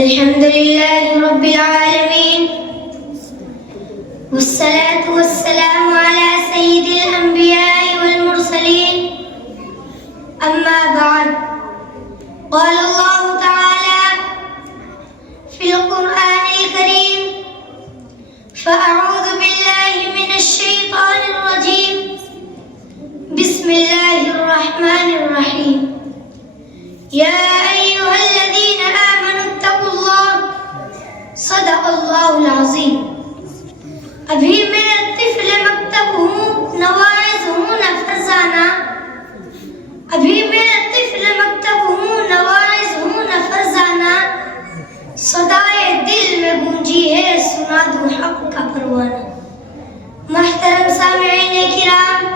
الحمد لله رب العالمين والصلاة والسلام على سيد الأنبياء والمرسلين أما بعد قال الله تعالى في القرآن الكريم فأعوذ بالله من الشيطان الرجيم بسم الله الرحمن الرحيم يا أيها الذين آمنوا اتقوا الله صدق الله العظيم ابھی میں طفل مکتب ہوں نواعظ ہوں نہ فرزانہ ابھی میں طفل مکتب ہوں نواعظ ہوں نہ فرزانہ صدائے دل میں گونجی ہے سنا دوں حق کا پروانہ محترم سامعین کرام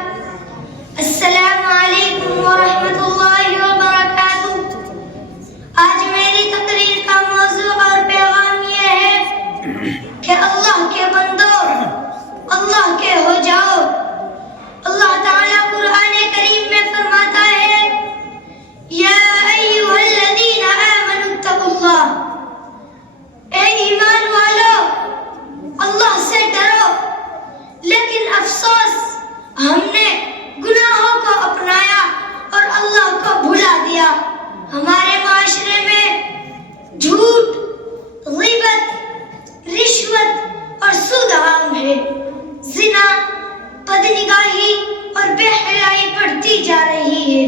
السلام علیکم ورحمۃ اللہ وبرکاتہ آج میری تقریر کا موضوع اور پیغام یہ ہے کہ اللہ کے بندو اللہ کے ہو جاؤ اللہ تعالیٰ قرآن کریم میں فرماتا ہے یا ایھا الذین آمنوا اتقوا اللہ اے ایمان والو اللہ سے ڈرو لیکن افسوس ہم نے گناہوں کو اپنایا اور اللہ کو بھلا دیا ہمارے معاشرے میں جھوٹ غیبت رشوت اور سود عام ہے زنا بدنگاہی اور بے حیائی بڑھتی جا رہی ہے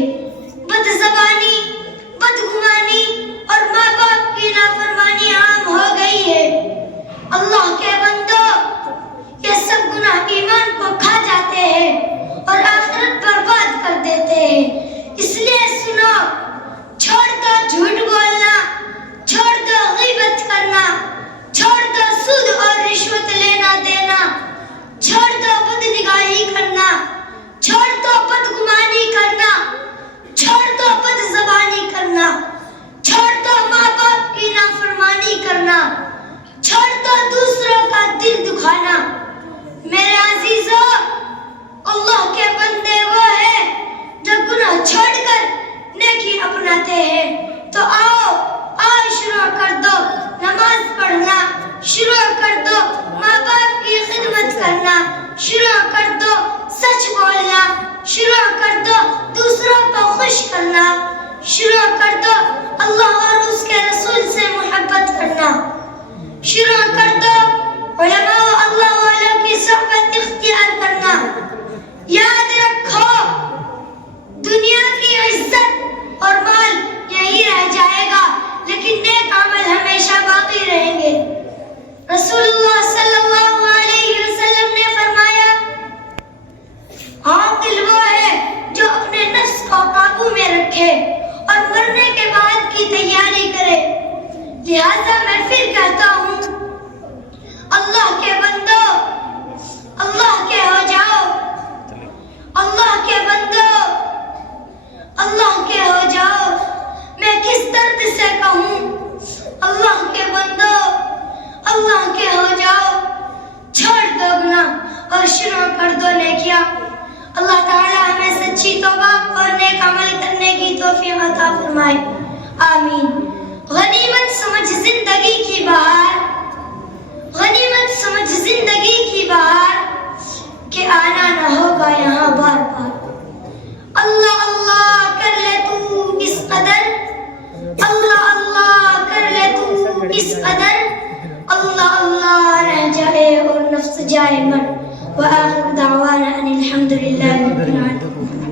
بد زبانی بدگمانی اور ماں باپ کی نافرمانی عام ہو گئی ہے اللہ کے بندو یہ سب گناہ ایمان کو کھا جاتے ہیں اور آخرت برباد کر دیتے ہیں اس لیے سنو چھوڑ دو جھوٹ بولنا چھوڑ دو غیبت کرنا چھوڑ دو سود اور رشوت لینا دینا چھوڑ دو بدنگاہی کرنا چھوڑ دو بدگمانی کرنا چھوڑ دو بد زبانی کرنا چھوڑ دو ماں باپ کی نافرمانی کرنا چھوڑ دو دوسروں کا دل دکھانا میرے عزیزو اللہ کے بندے وہ ہیں جو گناہ چھوڑ کر نیکی اپناتے ہیں تو آؤ شروع کر دو نماز پڑھنا شروع کر دو ماں باپ کی خدمت کرنا شروع کر دو سچ بولنا شروع کر دو دوسروں کو خوش کرنا شروع کر دو اللہ اور اس کے رسول سے محبت کرنا شروع کر دو علماء و اللہ والوں کی صحبت اختیار کرنا یاد رکھو دنیا کی عزت اور مال یہی رہ جائے گا لیکن نیک عمل ہمیشہ باقی رہیں گے رسول اللہ صلی اللہ علیہ وسلم نے فرمایا عاقل وہ ہے جو اپنے نفس کو قابو میں رکھے اور مرنے کے بعد کی تیاری کرے لہذا میں پھر کہتا ہوں اللہ کے بندو اللہ کے ہو جاؤ اللہ کے بندو اللہ کے ہو جاؤ میں کس درد سے کہوں اللہ کے بندو اللہ کے ہو جاؤ چھوڑ دو گناہ اور شروع کر دو نیکیاں اللہ تعالی ہمیں سچی توبہ اور نیک عمل کرنے کی توفیق عطا فرمائے آمین غنیمت سمجھ زندگی کی بہار غنیمت سمجھ زندگی کی بہار کہ آنا نہ ہوگا یہاں بار بار اللہ اللہ کر لے تو اس قدر اللہ اللہ کر لے تو اس قدر اللہ اللہ رہ جائے اور نفس جائے مر وآخر دعوانا ان الحمد للہ رب العالمین